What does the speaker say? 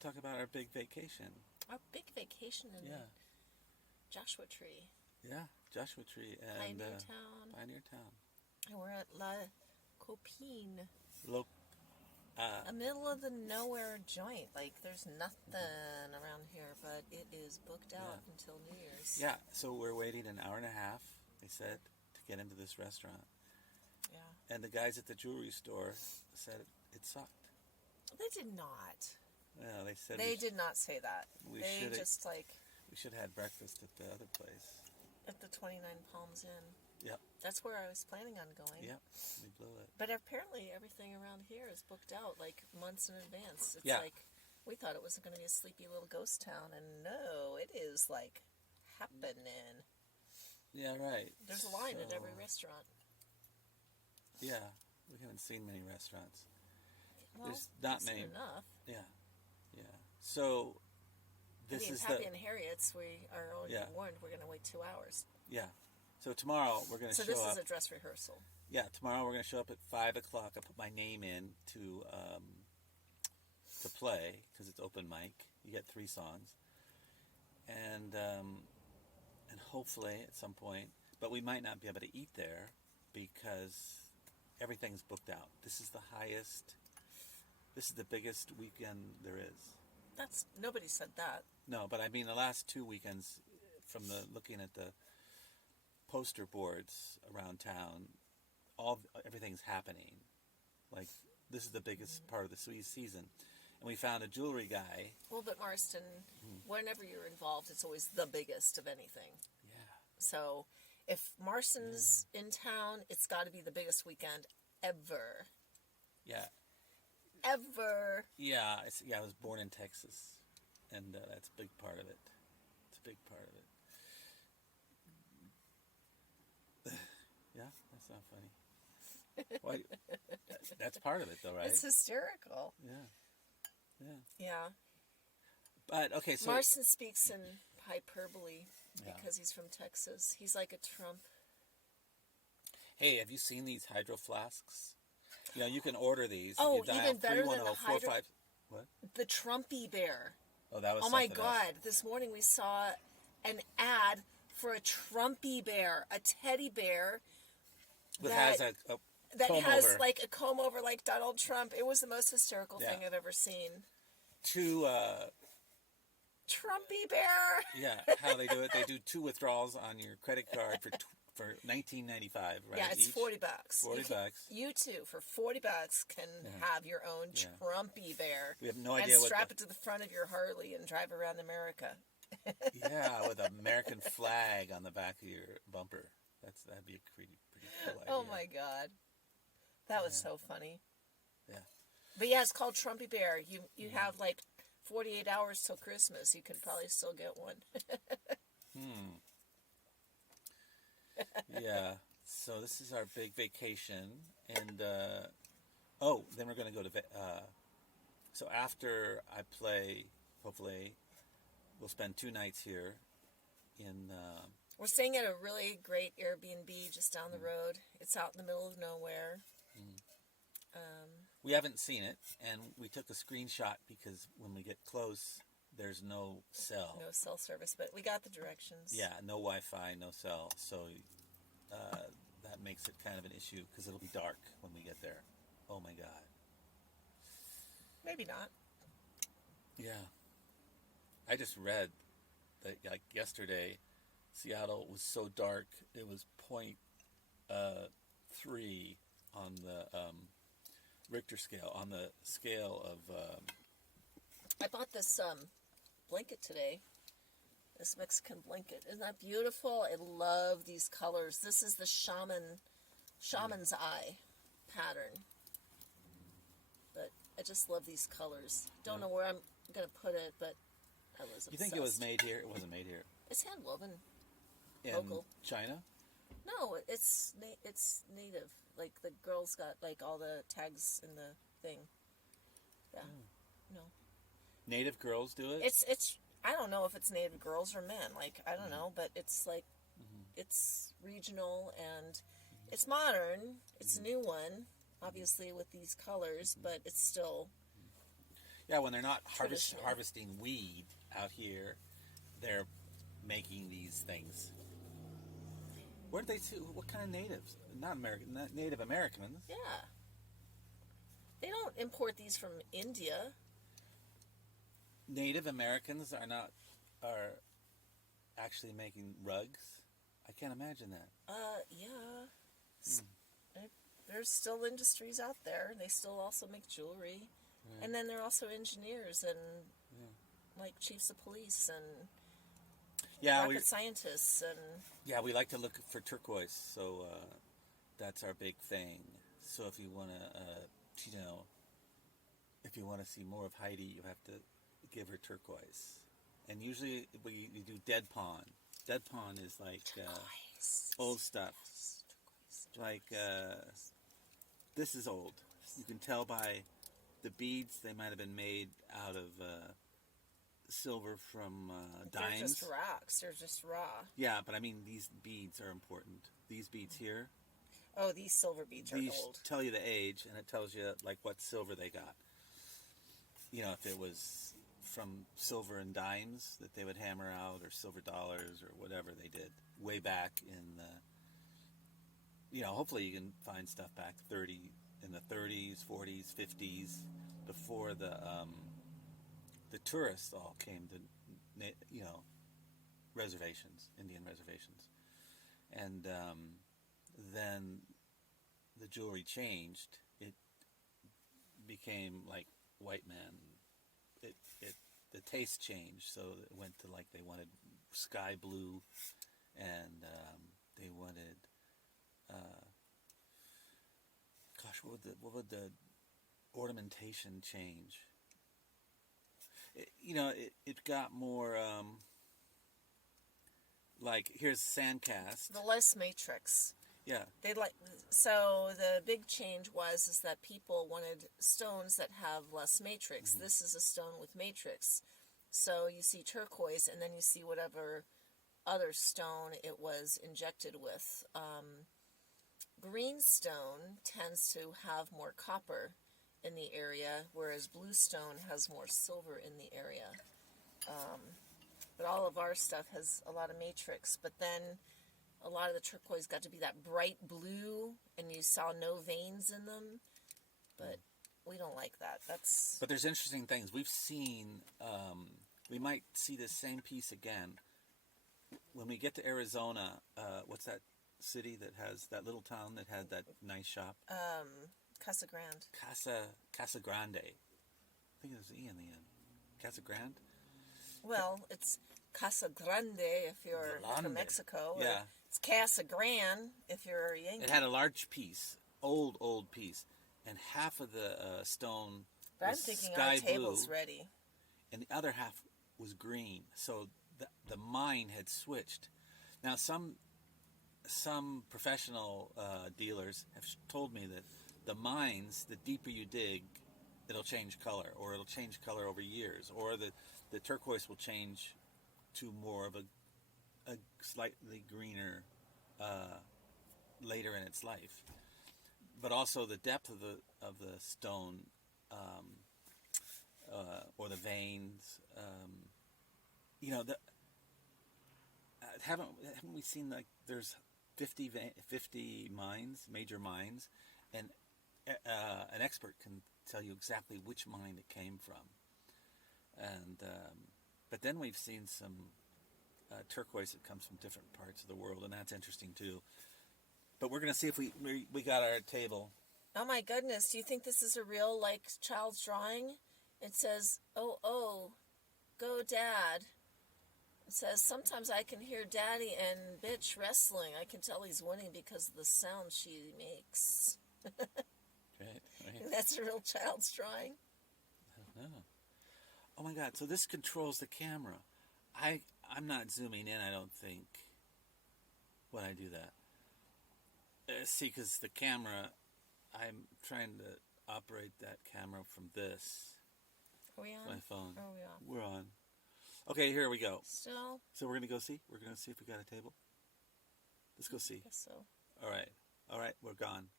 talk about our big vacation. Our big vacation in Joshua Tree. Yeah, Joshua Tree and Pioneer Town. Pioneer Town. And we're at La Copine. A middle of the nowhere joint. Like, there's nothing around here, but it is booked out until New Year's. Yeah, so we're waiting an hour and a half, they said, to get into this restaurant. Yeah. And the guys at the jewelry store said it sucked. They did not. Yeah, they said they did not say that. We they just like we should have had breakfast at the other place. At the 29 Palms Inn. Yep. That's where I was planning on going. Yep, we blew it. But apparently everything around here is booked out like months in advance. It's like we thought it was going to be a sleepy little ghost town, and no, it is like happening. Yeah, right. There's a line at every restaurant. Yeah, we haven't seen many restaurants. Well, there's not many enough. Yeah, yeah. So this is Happy and Harriet's. We are already warned we're going to wait 2 hours. Yeah. So tomorrow we're going to show up. So this is a dress rehearsal. Yeah, tomorrow we're going to show up at 5 o'clock. I put my name in to play because it's open mic. You get 3 songs, and hopefully at some point, but we might not be able to eat there because everything's booked out. This is the highest. This is the biggest weekend there is. Nobody said that. No, but I mean the last 2 weekends, from looking at the poster boards around town, everything's happening. Like, this is the biggest part of the season. And we found a jewelry guy. Well, but Marston, whenever you're involved, it's always the biggest of anything. Yeah. So if Marston's in town, it's got to be the biggest weekend ever. Yeah. Ever. Yeah, I was born in Texas, and that's a big part of it. It's a big part of it. Yeah, that's not funny. Why? That's part of it, though, right? It's hysterical. Yeah. Yeah. Yeah. But, okay, so... Marston speaks in hyperbole because he's from Texas. He's like a Trump. Hey, have you seen these hydro flasks? You know, you can order these. Oh, even better than the hydro... What? The Trumpy Bear. Oh, that was my God. This morning we saw an ad for a Trumpy Bear, a teddy bear that has a has like a comb over like Donald Trump. It was the most hysterical thing I've ever seen. Trumpy Bear. Yeah, how they do it. They do 2 withdrawals on your credit card for $19.95, right? Yeah, it's each? $40. $40. You too, for $40, can have your own Trumpy Bear. We have no idea and strap it to the front of your Harley and drive around America. Yeah, with an American flag on the back of your bumper. That'd be a pretty cool idea. Oh my God, that was so funny. Yeah. But yeah, it's called Trumpy Bear. You have like 48 hours till Christmas. You could probably still get one. Yeah. So this is our big vacation, and then we're going to go to. So after I play, hopefully, we'll spend 2 nights here. We're staying at a really great Airbnb just down the road. It's out in the middle of nowhere. We haven't seen it, and we took a screenshot because when we get close, there's no cell. No cell service, but we got the directions. Yeah, no Wi-Fi, no cell. So that makes it kind of an issue because it'll be dark when we get there. Oh my God. Maybe not. Yeah. I just read that like yesterday, Seattle was so dark it was 0.3 on the Richter scale, on the scale of... I bought this blanket today, this Mexican blanket. Isn't that beautiful? I love these colors. This is the shaman's eye pattern. But I just love these colors. Don't know where I'm going to put it, but I was obsessed. You think it was made here? It wasn't made here. It's hand woven. In local. China? No, it's native. Like, the girls got, like, all the tags in the thing. Yeah. No. Native girls do it? It's I don't know if it's native girls or men. Like, I don't know, but it's, like, it's regional and it's modern. It's a new one, obviously, with these colors, but it's still... Yeah, when they're not Traditional. harvesting weed out here, they're making these things. Where did they see? What kind of natives? Not American, not Native Americans. Yeah. They don't import these from India. Native Americans are actually making rugs. I can't imagine that. Yeah. There's still industries out there. They still also make jewelry. Right. And then they're also engineers and like chiefs of police and rocket scientists and we like to look for turquoise, so that's our big thing. So if you want to, if you want to see more of Heidi, you have to give her turquoise. And usually we do dead pawn. Dead pawn is like old stuff. Yes, Like this is old. You can tell by the beads. They might have been made out of silver from dimes. They're just rocks. They're just raw. Yeah, but I mean these beads are important. These beads here. Oh, these silver beads are These gold. tell you the age, and it tells you like what silver they got. If it was from silver and dimes that they would hammer out, or silver dollars, or whatever they did way back in the. Hopefully you can find stuff back in the 30s, 40s, 50s, before the tourists all came to, reservations, Indian reservations, and then the jewelry changed. It became like white man. The taste changed, so it went to like they wanted sky blue, and they wanted. What would the ornamentation change? It got more like here's sandcast. The less matrix. Yeah. So the big change is that people wanted stones that have less matrix. Mm-hmm. This is a stone with matrix. So you see turquoise, and then you see whatever other stone it was injected with. Green stone tends to have more copper in the area, whereas blue stone has more silver in the area. But all of our stuff has a lot of matrix. But then a lot of the turquoise got to be that bright blue, and you saw no veins in them. But we don't like that. But there's interesting things. We've seen, we might see this same piece again. When we get to Arizona, what's that city that has that little town that had that nice shop? Casa Grande. Casa Grande. I think there's an E in the end. Casa Grande? Well, it's Casa Grande if you're from Mexico. Yeah. It's Casa Grande if you're a Yankee. It had a large piece, old piece, and half of the stone but I'm was thinking sky our table's blue, ready. and the other half was green. So the mine had switched. Now some professional dealers have told me that the mines, the deeper you dig, it'll change color, or it'll change color over years, or the turquoise will change to more of a slightly greener later in its life. But also the depth of the stone or the veins. Haven't we seen like there's 50 mines, major mines, and an expert can tell you exactly which mine it came from. And but then we've seen some turquoise that comes from different parts of the world, and that's interesting too. But we're going to see if we got our table. Oh my goodness, do you think this is a real, child's drawing? It says, oh, go dad. It says, sometimes I can hear daddy and bitch wrestling. I can tell he's winning because of the sound she makes. Right. That's a real child's drawing? I don't know. Oh my God, so this controls the camera. I'm not zooming in, I don't think, when I do that. See, because the camera, I'm trying to operate that camera from this. Are we on? My phone. Or are we off? We're on. Okay, here we go. Still? So we're going to go see? We're going to see if we got a table? Let's go see. I guess so. All right, we're gone.